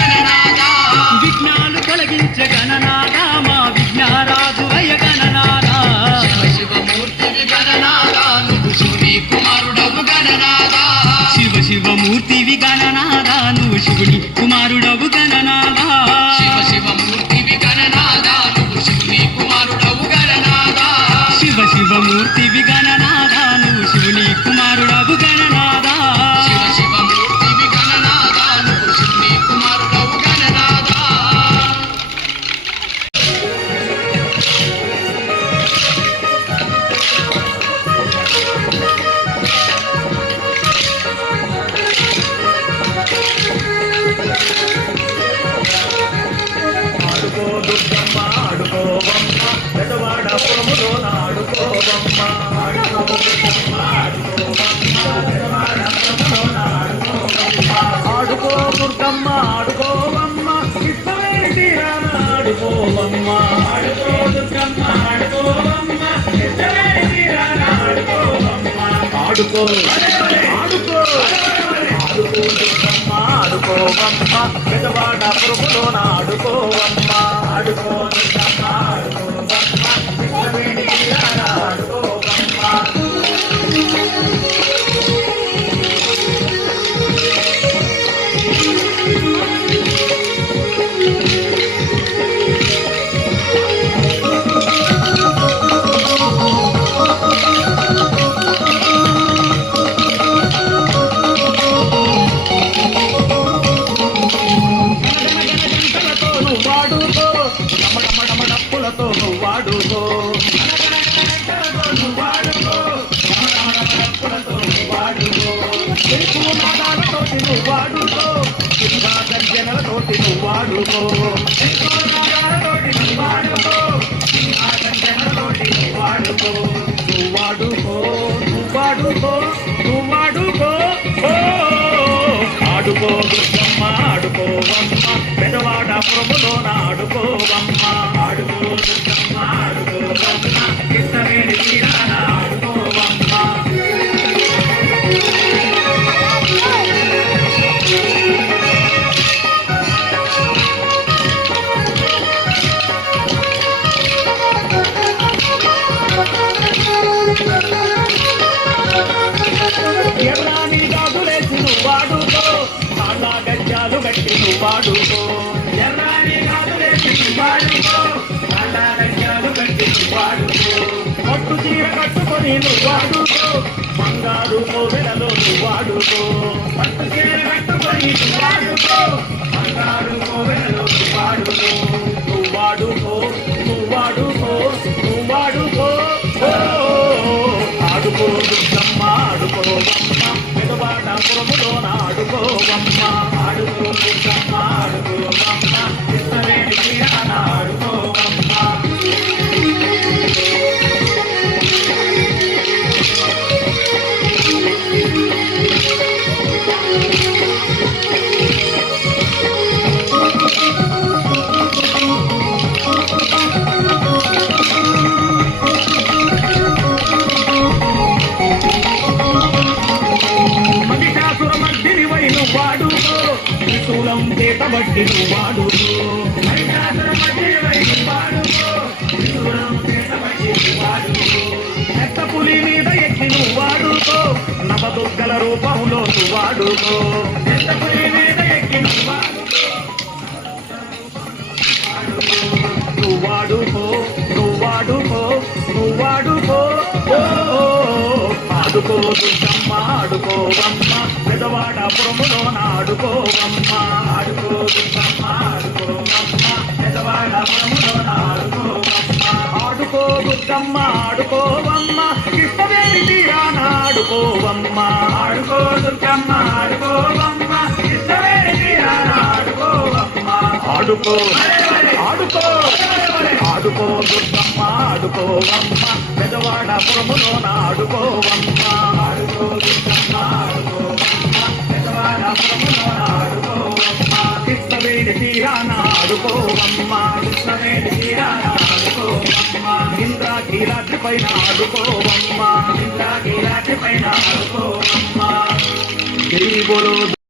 గణనాథ విఘ్నాలు తొలగించే గణనాథ మా విఘ్నారాజు అయ గణనాథ శివ శివమూర్తివి గణనాథ నువ్వు శివుని కుమారుడవు గణనాథ శివ శివమూర్తివి గణనాథ నువ్వు శివుని కుమారుడవు గణనాథ శివ శివమూర్తివి గణనాథ నువ్వు శివుని కుమారుడవు గణనాథ శివ శివమూర్తివి గణనాథ నువ్వు శివుని కుమారుడవు గణనాథ శివ శివమూర్తివి గణనాథ నువ్వు శివుని కుమారుడవు గణనాథ ఆడుకో దుర్గమ్మ ఆడుకోవమ్మ పెదవాడ పొలములో నాడుకోవమ్మ ఆడుకో దుర్గమ్మ ఆడుకోవమ్మ పెదవాడ పొలములో నాడుకోవమ్మ ఆడుకో దుర్గమ్మ ఆడుకోవమ్మ ఇష్టమే తీరాన ఆడుకోవమ్మ ఆడుకో దుర్గమ్మ ఆడుకోవమ్మ ఇష్టమే తీరాన ఆడుకోవమ్మ ఆడుకో ఆడుకో ఆడుకో దుర్గమ్మ ఆడుకోవమ్మ పెదవాడ పొలములో నాడుకోవమ్మ ఆడుకో దుర్గమ్మ ఆడుకోవమ్మ ఇష్టమే తీరాన ఆడుకోవమ్మ గణగణగణగంటలతో నువ్వు వాడుకో డమడమడమడప్పులతో నువ్వు వాడుకో గణగణగణగంటలతో నువ్వు వాడుకో డమడమడమడప్పులతో నువ్వు వాడుకో తెలుగు నాదాలతోటి నువ్వు వాడుకో సింగా గర్జనలతోటి నువ్వు వాడుకో తెలుగు నాదాలతోటి నువ్వు వాడుకో సింగా గర్జనలతోటి నువ్వు వాడుకో నువ్వు వాడుకో నువ్వు వాడుకో నువ్వు వాడుకో ఓ ఆడుకో దుర్గమ్మ ఆడుకోవమ్మ పెదవాడ పురములో ఆడుకోవమ్మ ఆడుకో దుర్గమ్మ ఆడుకోవమ్మ ఇష్టమేని తీరాన ఆడుకోవమ్మ ఎర్రాని గాజులేసి నువ్వు వాడుకో కాళ్ళ గజ్జాలు గట్టి నువ్వు వాడుకో ఎర్రాని గాజులేసి నువ్వు వాడుకో కాళ్ళ గజ్జాలు గట్టి నువ్వు వాడుకో పట్టు చీర కట్టుకొని నువ్వు వాడుకో బంగారు కోవెలలో నువ్వు వాడుకో పట్టు చీర కట్టుకొని నువ్వు వాడుకో బంగారు కోవెలలో నువ్వు వాడుకో నువ్వు వాడుకో నువ్వు వాడుకో నువ్వు వాడుకో ఓ ఆడుకో దుర్గమ్మ ఆడుకోవమ్మ పెదవాడ పురములో ఆడుకోవమ్మ ఆడుకో దుర్గమ్మ ఆడుకోవమ్మ ఇష్టమేని తీరాన ఆడుకోవమ్మ మహిషాసురమర్దిని వైను వాడుకో త్రిశూలం చేతబట్టి నువ్వు వాడుకో మహిషాసురమర్దిని వైను వాడుకో త్రిశూలం చేతబట్టి నువ్వు వాడుకో పెద్ద పులి మీద ఎక్కి నువ్వు వాడుకో నవదుర్గల రూపంలో నువ్వు వాడుకో పెద్ద పులి మీద ఎక్కి నువ్వు వాడుకో నువ్వు వాడుకో నువ్వు వాడుకో నువ్వు వాడుకో ఓ ఆడుకో దుర్గమ్మ ఆడుకోవమ్మ పెదవాడ పురములో ఆడుకోవమ్మ ఆడుకో దుర్గమ్మ ఆడుకోవమ్మ పెదవాడ పురములో ఆడుకోవమ్మ ఆడుకో దుర్గమ్మ ఆడుకోవమ్మ ఇష్టమేని తీరాన ఆడుకోవమ్మ ఆడుకో దుర్గమ్మ ఆడుకోవమ్మ ఇష్టమేని తీరాన ఆడుకోవమ్మ ఆడుకో ఆడుకో ఆడుకో దుర్గమ్మ ఆడుకోవమ్మ పెదవాడ పురములో ఆడుకోవమ్మ ఆడుకో దుర్గమ్మ ఆడుకోవమ్మ పెదవాడ పురములో ఆడుకోవమ్మ ఇష్టమేని తీరాన ఆడుకోవమ్మ ఇష్టమేని తీరాన ఆడుకోవమ్మ ఇంద్రాకి రాత్రి పైన ఆడుకోవమ్మ ఇంద్రాకి రాత్రి పైన ఆడుకోవమ్మ జై బోలో